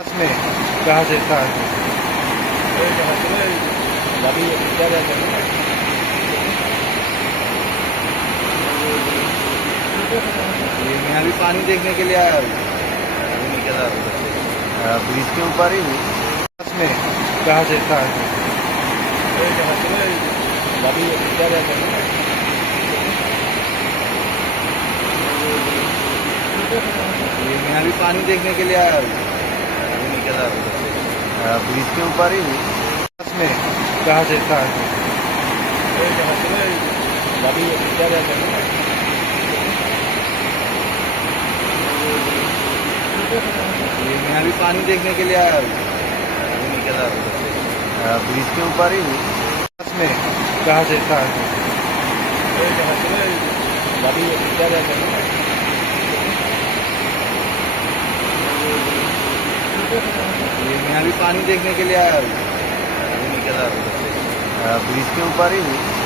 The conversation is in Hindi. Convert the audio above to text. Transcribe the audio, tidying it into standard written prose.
में कहाँ से स्टार्ट है? मैं अभी पानी देखने के लिए आया हूँ। ब्रिज के ऊपर ही हूँ। में कहाँ से स्टार्ट है? मैं अभी पानी देखने के लिए आया हूँ। ब्रिज के ऊपर ही हूँ। में कहाँ से स्टार्ट है? मैं अभी पानी देखने के लिए आया हूँ। ब्रिज के ऊपर ही हूँ। में कहाँ से स्टार्ट है? मैं अभी पानी देखने के लिए आया हूँ। ब्रिज के ऊपर ही हूँ।